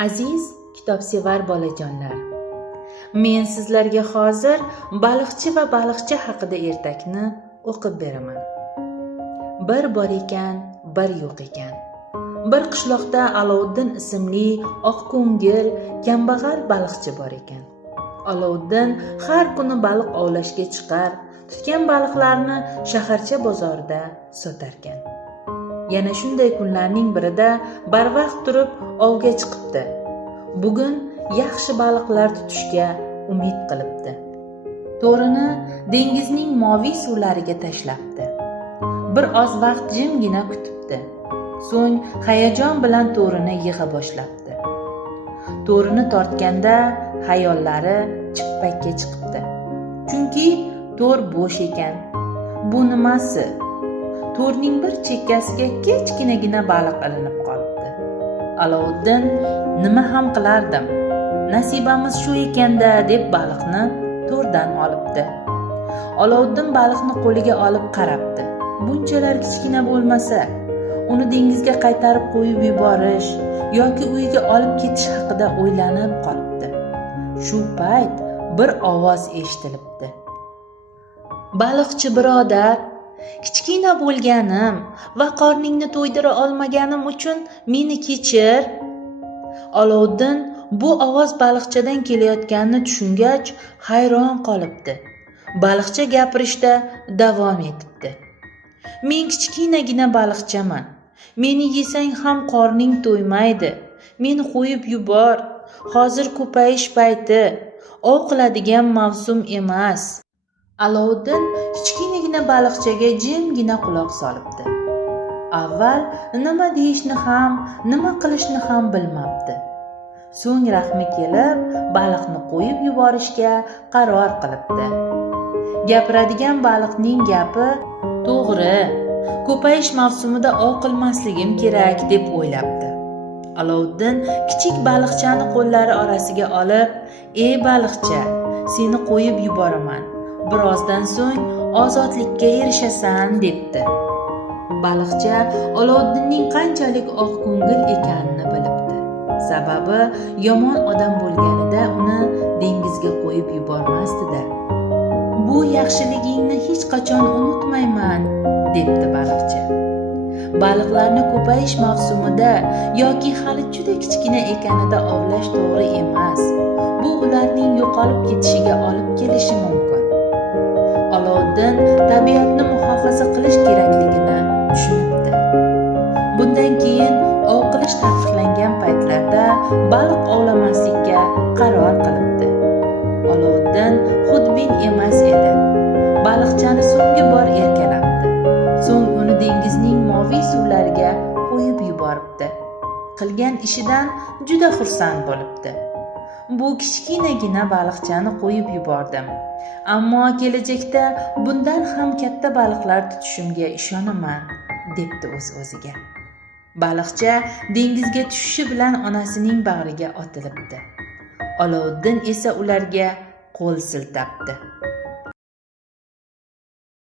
Aziz kitobsevar bolajonlar, men sizlarga hozir baliqchi va baliqcha haqida ertakni o'qib beraman. Bir bor ekan, bir yo'q ekan. Bir qishloqda Alovuddin ismli oqko'ngil, kambag'al baliqchi bor ekan. Alovuddin har kuni baliq ovlashga chiqar, tutgan baliqlarni shaharcha bozorida sotarkan. Yana shunday kunlarning birida barvaqt turib ovga chiqibdi. Bugun yaxshi baliqlar tutishga umid qilibdi. To'rini dengizning moviy suvlariga tashlabdi. Bir oz vaqt jimgina kutibdi. So'ng hayajon bilan to'rini yig'a boshlabdi. To'rini tortganda hayollari chippakka chiqibdi. Chunki to'r bo'sh ekan. Bu nimasi? To'rning bir chekkasiga kichkinagina baliq ilinib qolibdi. Alovuddin nima ham qilardim? Nasibamiz shu ekanda deb baliqni to'rdan olibdi. Alovuddin baliqni qo'liga olib qarabdi. Bunchalar kichkina bo'lmasa, uni dengizga qaytarib qo'yib yuborish yoki uyiga olib ketish haqida o'ylanib qolibdi. Shu payt bir ovoz eshitilibdi. Baliqchi birodar, kichkina bo'lganim va qorningni to'ydira olmaganim uchun meni kechir. Alovuddin bu ovoz baliqchadan kelayotganini tushungach hayron qolibdi. Baliqcha gapirishda davom etibdi. Men kichkinagina baliqchaman. Meni yesang ham qorning to'ymaydi. Meni qo'yib yubor. Hozir ko'payish payti. Ov qiladigan mavsum emas. Alovuddin kichkinagina baliqchaga jimgina quloq solibdi. Avval nima deyishni ham, nima qilishni ham bilmabdi. So'ng rahmi kelib, baliqni qo'yib yuborishga qaror qilibdi. Gapiradigan baliqning gapi to'g'ri. Ko'payish mavsumida ov qilmasligim kerak deb o'ylabdi. Alovuddin kichik baliqchani qo'llari orasiga olib, "Ey baliqcha, seni qo'yib yuboraman. Birozdan so'ng ozodlikka erishasan" debdi. Baliqcha Alovuddinning qanchalik oqko'ngil ekanini bilibdi. Sababi yomon odam bo'lganida uni dengizga qo'yib yubormasdi-da. "Bu yaxshiligingni hech qachon unutmayman" debdi baliqcha. Baliqlarni ko'payish mavsumida yoki hali juda kichkina ekanida ovlash to'g'ri emas. Bu ularning yo'qolib ketishiga olib kelishi mumkin. Alovuddin tabiatni muhofaza qilish kerakligini tushunibdi. Bundan keyin ov qilish taqiqlangan paytlarda baliq ovlamaslikka qaror qilibdi. Alovuddin xudbin emas edi. Baliqchani so'nggi bor erkalabdi. So'ng uni dengizning moviy suvlariga qo'yib yuboribdi. Qilgan ishidan juda xursand bo'libdi. Bu kichkinagina baliqchani qo'yib yubordim. Ammo kelajakda bundan ham katta baliqlar tutishimga ishonaman, debdi o'z-o'ziga. Baliqcha dengizga tushishi bilan onasining bag'riga otilibdi. Alovuddin esa ularga qo'l siltabdi.